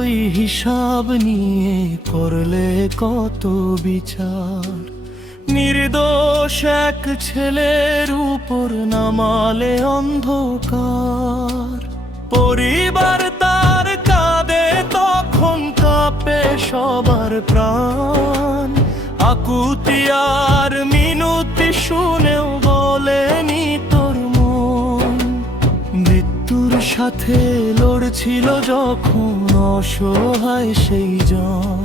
ওই হিসাব নিয়ে করলে কত বিচার। নির্দোষ এক ছেলের উপর নামালে অন্ধকার। পরিবার তার কাঁদে তখন কাঁপে সবার প্রাণ। আকুতি আর মিনতি শুনেও বলেনি তোর মন। মৃত্যুর সাথে লড়ছিল যখন অসহায় সেই জন।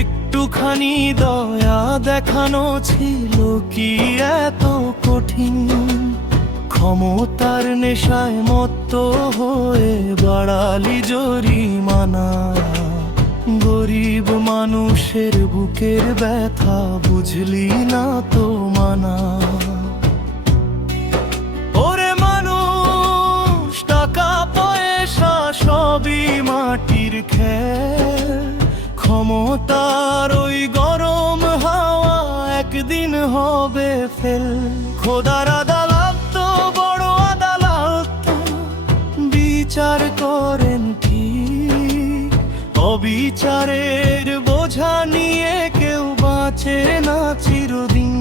একটুখানি দয়া দেখানো ছিল কি এত কঠিন? ক্ষমতার নেশায় মত্ত হয়ে বাড়ালি জরিমানা। গরিব মানুষের বুকের ব্যথা বুঝলি না তো মানা। ওরে মানুষ, টাকা পয়সা সবই মাটির খেল। ক্ষমতার ওই গরম হাওয়া একদিন হবে ফেল। খোদার আদালত তো বড় আদালত, বিচার করেন ঠিক। অবিচারের বোঝা নিয়ে কেউ বাঁচে না চিরদিন।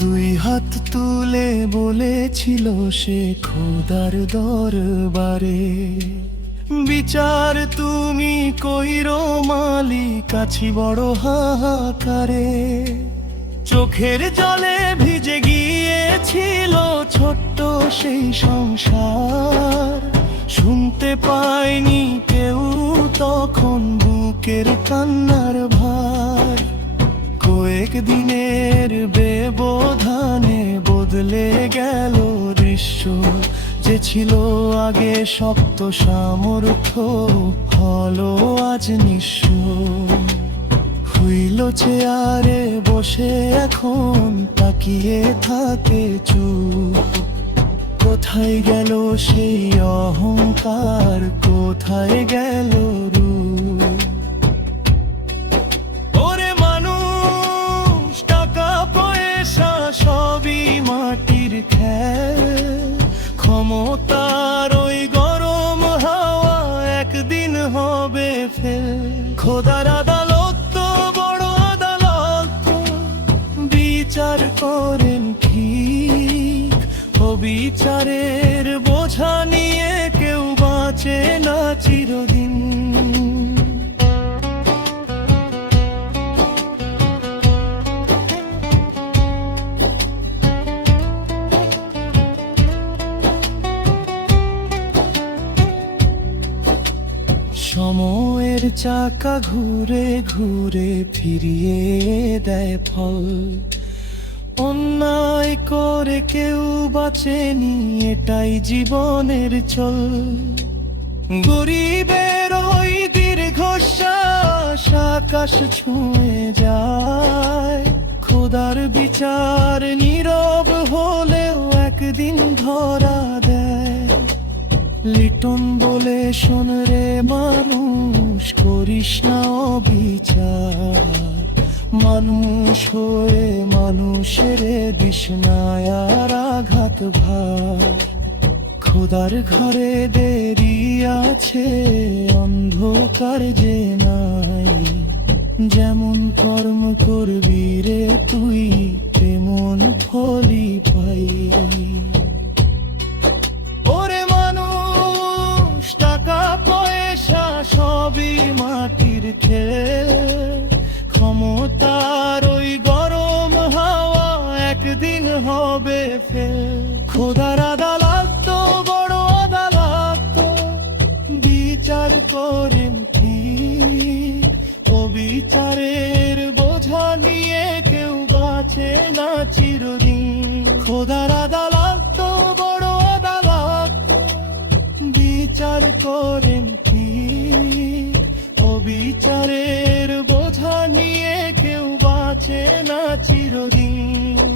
দুই হাত তুলে বলেছিল সে খোদার দরবারে, বিচার তুমি কইরো মালিক, আছি বড় হাহাকারে। চোখের জলে ভিজে গিয়েছিল ছোট্ট সেই সংসার। শুনতে পায়নি কেউ তখন বুকের কান্নার ভার। কয়েক দিনের ব্যবধানে বদলে গেল দৃশ্য। যে ছিল আগে শক্ত সামর্থ্য হলো আজ নিঃস্ব। হইল চেয়ারে বসে এখন তাকিয়ে থাকে চুপ। কোথায় গেল সেই অহংকার, কোথায় গেল রূপ? ওরে মানুষ, টাকা পয়সা সবই মাটির খেল। ক্ষমতার ওই গরম হাওয়া একদিন হবে ফেল। খোদার আদালত তো বড় আদালত, বিচার করেন ঠিক। অবিচারের বোঝা নিয়ে কেউ বাঁচে না চিরদিন। সময়ের চাকা ঘুরে ঘুরে ফিরিয়ে দেয় ফল। অন্যায় করে কেউ বাঁচেনি, এটাই জীবনের চল। গরিবের ওই দীর্ঘশ্বাস আকাশ ছুঁয়ে যায়। খোদার বিচার নীরব হলেও একদিন ধরা দেয়। লিটন বলে শোন রে মানুষ, করিস না অবিচার। মানুষ হয়ে মানুষের দিস না আর আঘাত ভার। খোদার ঘরে দেরি আছে, অন্ধকার যে নাই। যেমন কর্ম করবি রে তুই, তেমন ফলই পাই। ওরে মানুষ, টাকা পয়সা সবই মাটির খেল। ক্ষমতার ওই গরম হাওয়া একদিন হবে ফেল। খোদার আদালত তো বড় আদালত, বিচার করেন ঠিক। অবিচারের বোঝা নিয়ে কেউ বাঁচে না চিরদিন। খোদার আদালত তো বড় আদালত, বিচার করেন ঠিক। অবিচারের বোঝা নিয়ে কেউ বাঁচে না চিরদিন।